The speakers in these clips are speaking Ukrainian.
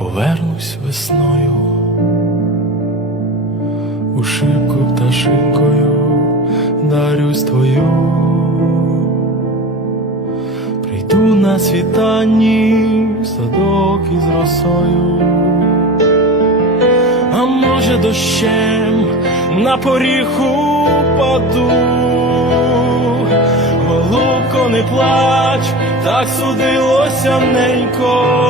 повернусь весною, у шибку пташинкою дарюсь твою, прийду на світанні садок із росою, а може дощем на поріг упаду. Голубко, не плач, так судилося ненько,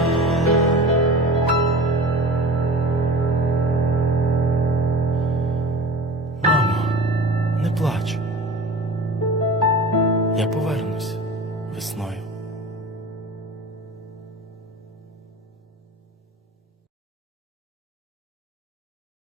Плач. Я повернусь весною.